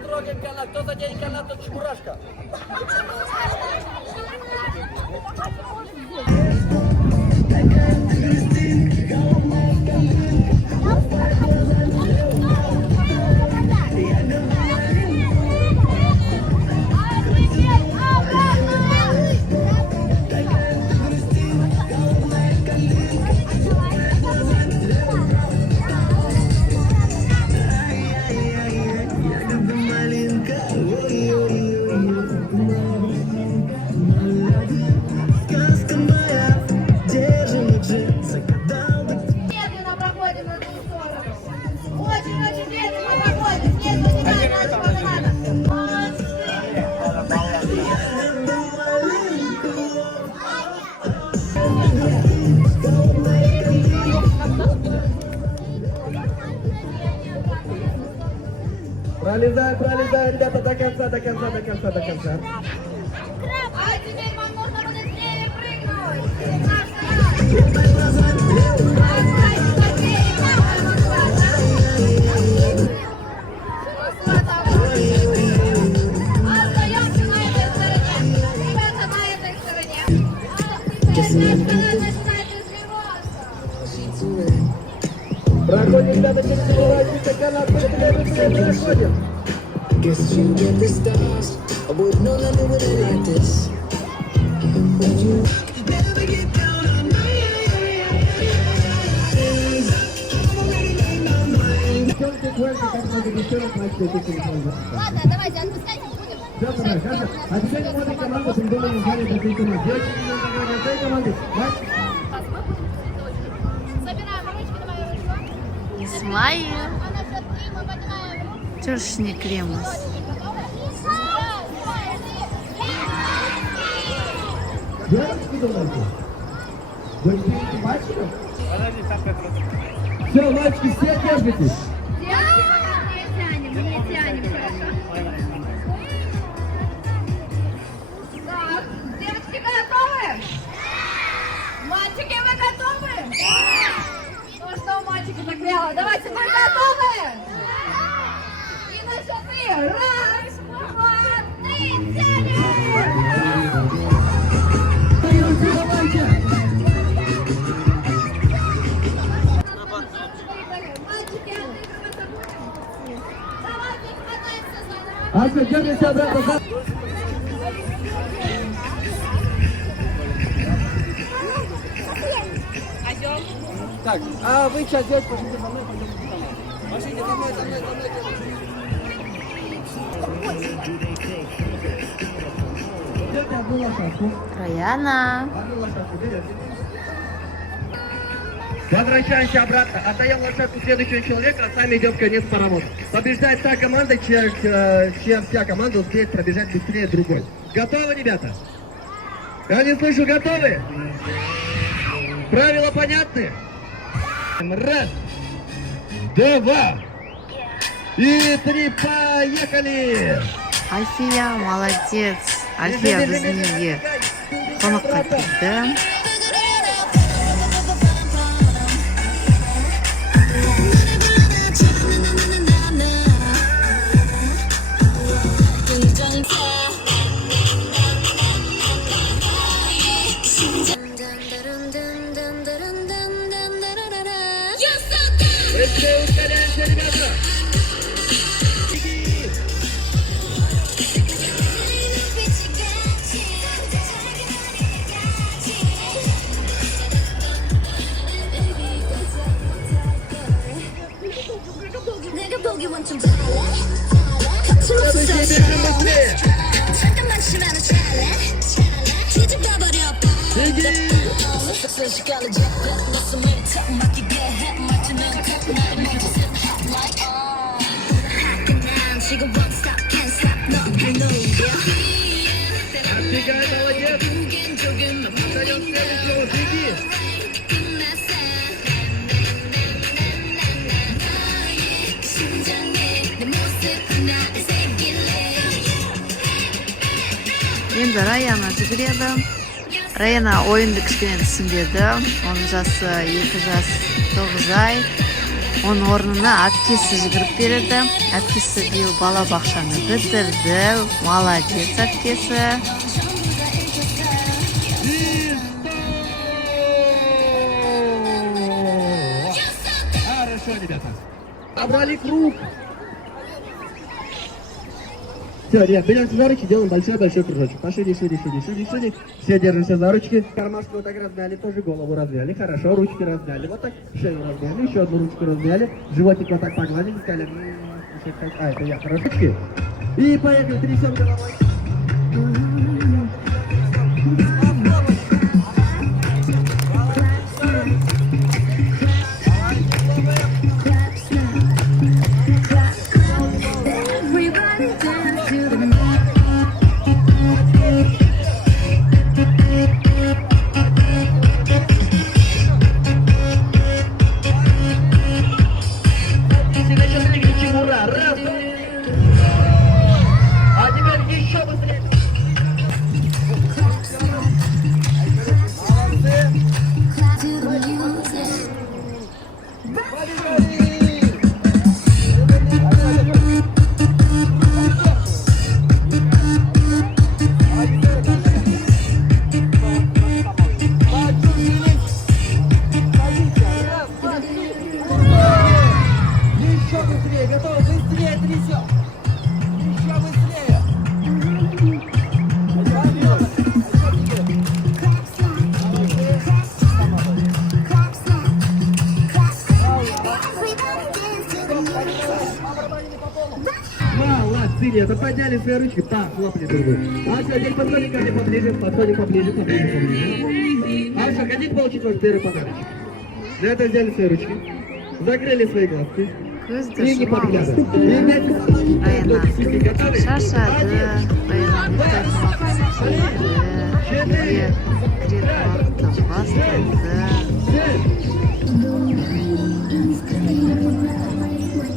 трогаем канат. Кто заденет канат, тот чебурашка. Пролезаем, пролезаем, ребята, до конца, до конца, до конца, до конца. А теперь вам нужно быстрее прыгнуть. Остаемся на этой стороне. Ребята, на этой стороне. Проходим, ребята, через него, канат, быстрее, быстрее, проходим. Guess you get the stars. I wouldn't know that we would like this. Would you never get down on my eyes? Ладно, давайте, отпускайте будем. Обещайте моей команды, придумали название для этой команды. Девочки, для этой команды. Собираем ручки, давай ручку. Исмаил. А на счет 3 мы поднимаем руку. Чушни кремус. Девочки, думаете? Девочки, мальчиков? Все, мальчики, все держитесь. Не тянем, хорошо. Так, девочки, готовы? Мальчики, вы готовы? Да! Ну что, мальчики, так вяло? Давайте, вы готовы? И на счет 3. Раз, два, 3, тянем! Мальчики, отыгрываться будем? Давайте, хватаемся за нами. Ася, держись обратно. Так, а вы сейчас делать, пошлите за мной, пойдем за мной. Пошлите за мной, за мной, за мной. Держите одну лошадку. Раяна. Одну лошадку, берете. Возвращаемся обратно. Отдаем лошадку следующего человека, а сами идем в конец паровоз. Побеждает та команда, чем вся команда успеет пробежать быстрее другой. Готовы, ребята? Я не слышу, готовы? Правила понятны? Раз, два и 3, поехали! Альфия, молодец. Альфия біздің қонаққа келді. Быстрее ускоряемся, ребята! Следующий бежим быстрее! Беги! Отбегай, молодец! Отдаем следующего, беги! Енді Раяна жүгіреді. Раяна ойынды кішкене түсінбеді. Оның жасы 2 жас 9 ай. Оның орнына әпкесі жүгіріп береді. Әпкесі биыл балабақшаны бітірді. Молодец әпкесі. Хорошо, ребята. Собрали круг. Все, нет, беремся за ручки, делаем большой-большой кружочек. Пошире, шире. Все держимся за ручки. Кармашки вот так размяли, тоже голову размяли. Хорошо, ручки размяли. Вот так шею размяли, еще одну ручку размяли. Животик вот так погладили, сказали, это я, хорошо. И поехали, трясем головой. Молодцы, это подняли свои ручки, хлопали друг другу. А все, теперь подходим ко мне поближе, поближе. А все, хотите получить ваш первый подарочек? Для этого взяли свои ручки, закрыли свои глазки. И не подглядывать. Шашады,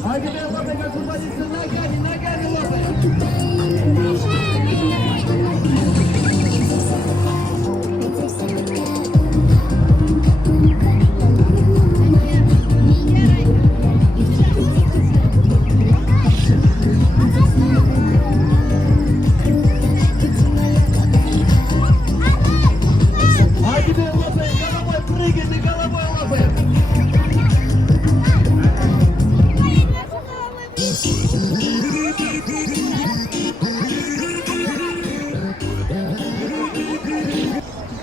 А теперь лапай, как футболисты, ногами лапай. А теперь лапай, головой прыгай, головой лапай.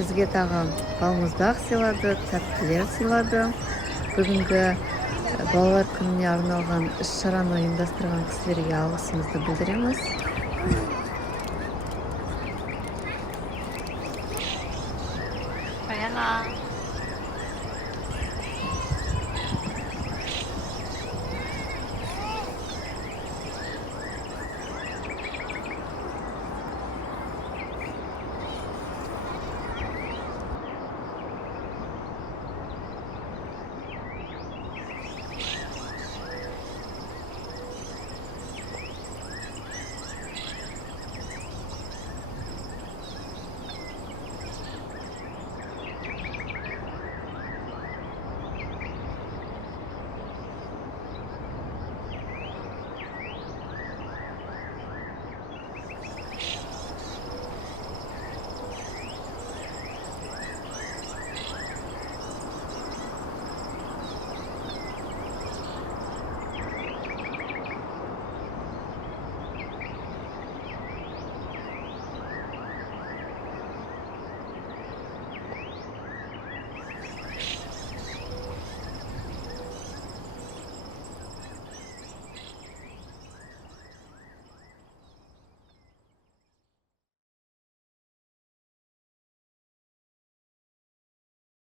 Бізге тағы балмұздақ сыйлады, тәттілер сыйлады. Бүгінгі балалар күніне арналған іс-шараны ұйымдастырған кісілерге алғысымызды білдіреміз. Баяна.